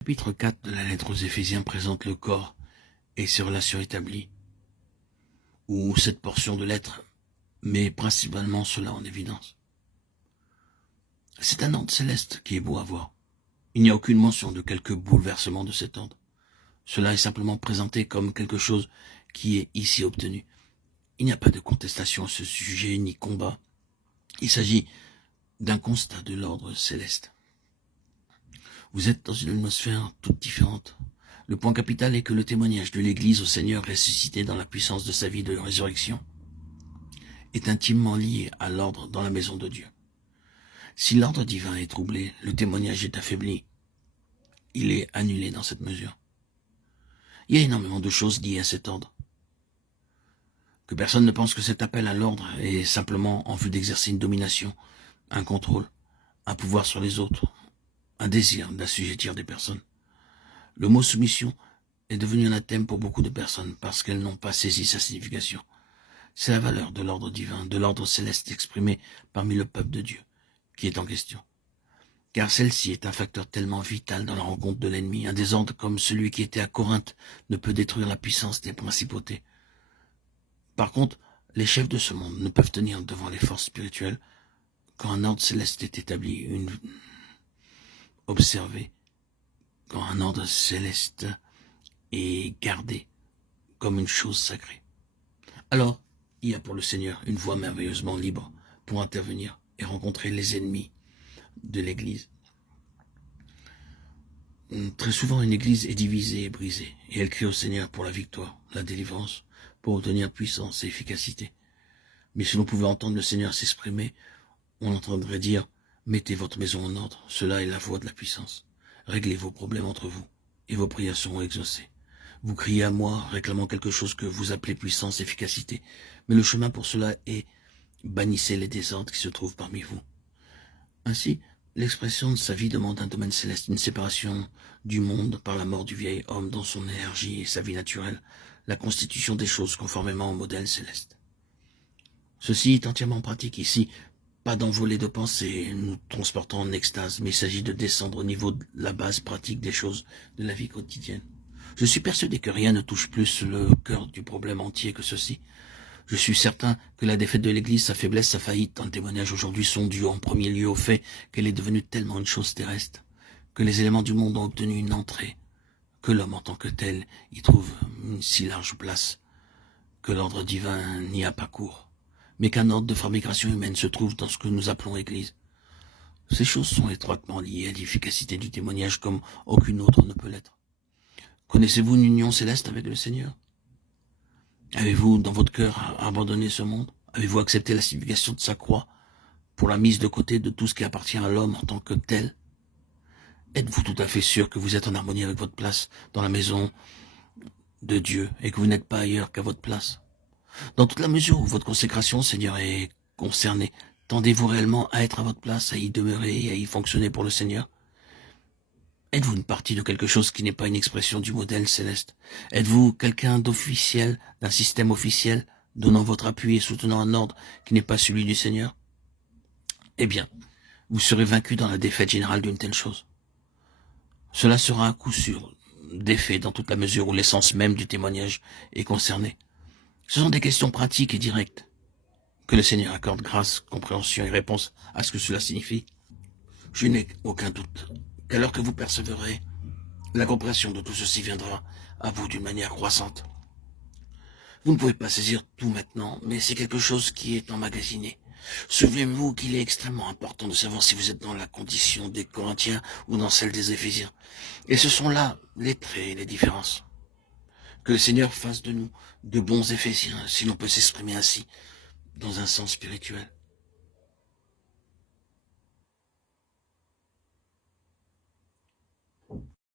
Le chapitre 4 de la lettre aux Éphésiens présente le corps et ses relations établies, où cette portion de lettre met principalement cela en évidence. C'est un ordre céleste qui est beau à voir. Il n'y a aucune mention de quelque bouleversement de cet ordre. Cela est simplement présenté comme quelque chose qui est ici obtenu. Il n'y a pas de contestation à ce sujet, ni combat. Il s'agit d'un constat de l'ordre céleste. Vous êtes dans une atmosphère toute différente. Le point capital est que le témoignage de l'Église au Seigneur ressuscité dans la puissance de sa vie de résurrection est intimement lié à l'ordre dans la maison de Dieu. Si l'ordre divin est troublé, le témoignage est affaibli. Il est annulé dans cette mesure. Il y a énormément de choses liées à cet ordre. Que personne ne pense que cet appel à l'ordre est simplement en vue d'exercer une domination, un contrôle, un pouvoir sur les autres, un désir d'assujettir des personnes. Le mot soumission est devenu un anathème pour beaucoup de personnes parce qu'elles n'ont pas saisi sa signification. C'est la valeur de l'ordre divin, de l'ordre céleste exprimé parmi le peuple de Dieu, qui est en question. Car celle-ci est un facteur tellement vital dans la rencontre de l'ennemi. Un désordre comme celui qui était à Corinthe ne peut détruire la puissance des principautés. Par contre, les chefs de ce monde ne peuvent tenir devant les forces spirituelles quand un ordre céleste est établi. Observez, quand un ordre céleste est gardé comme une chose sacrée. Alors, il y a pour le Seigneur une voie merveilleusement libre pour intervenir et rencontrer les ennemis de l'Église. Très souvent, une Église est divisée et brisée, et elle crie au Seigneur pour la victoire, la délivrance, pour obtenir puissance et efficacité. Mais si l'on pouvait entendre le Seigneur s'exprimer, on entendrait dire « Mettez votre maison en ordre, cela est la voie de la puissance. Réglez vos problèmes entre vous, et vos prières seront exaucées. Vous criez à moi, réclamant quelque chose que vous appelez puissance, efficacité, mais le chemin pour cela est « Bannissez les désordres qui se trouvent parmi vous. » Ainsi, l'expression de sa vie demande un domaine céleste, une séparation du monde par la mort du vieil homme dans son énergie et sa vie naturelle, la constitution des choses conformément au modèle céleste. Ceci est entièrement pratique ici, pas d'envolée de pensée, nous transportons en extase, mais il s'agit de descendre au niveau de la base pratique des choses de la vie quotidienne. Je suis persuadé que rien ne touche plus le cœur du problème entier que ceci. Je suis certain que la défaite de l'Église, sa faiblesse, sa faillite, dans le témoignage aujourd'hui sont dus en premier lieu au fait qu'elle est devenue tellement une chose terrestre, que les éléments du monde ont obtenu une entrée, que l'homme en tant que tel y trouve une si large place, que l'ordre divin n'y a pas cours, mais qu'un ordre de fabrication humaine se trouve dans ce que nous appelons Église. Ces choses sont étroitement liées à l'efficacité du témoignage comme aucune autre ne peut l'être. Connaissez-vous une union céleste avec le Seigneur? Avez-vous dans votre cœur abandonné ce monde? Avez-vous accepté la signification de sa croix pour la mise de côté de tout ce qui appartient à l'homme en tant que tel? Êtes-vous tout à fait sûr que vous êtes en harmonie avec votre place dans la maison de Dieu et que vous n'êtes pas ailleurs qu'à votre place? Dans toute la mesure où votre consécration, Seigneur, est concernée, tendez-vous réellement à être à votre place, à y demeurer et à y fonctionner pour le Seigneur? Êtes-vous une partie de quelque chose qui n'est pas une expression du modèle céleste? Êtes-vous quelqu'un d'officiel, d'un système officiel, donnant votre appui et soutenant un ordre qui n'est pas celui du Seigneur? Eh bien, vous serez vaincu dans la défaite générale d'une telle chose. Cela sera à coup sûr défait dans toute la mesure où l'essence même du témoignage est concernée. Ce sont des questions pratiques et directes. Que le Seigneur accorde grâce, compréhension et réponse à ce que cela signifie. Je n'ai aucun doute qu'alors que vous percevrez, la compréhension de tout ceci viendra à vous d'une manière croissante. Vous ne pouvez pas saisir tout maintenant, mais c'est quelque chose qui est emmagasiné. Souvenez-vous qu'il est extrêmement important de savoir si vous êtes dans la condition des Corinthiens ou dans celle des Éphésiens. Et ce sont là les traits et les différences. Que le Seigneur fasse de nous de bons Éphésiens, si l'on peut s'exprimer ainsi, dans un sens spirituel.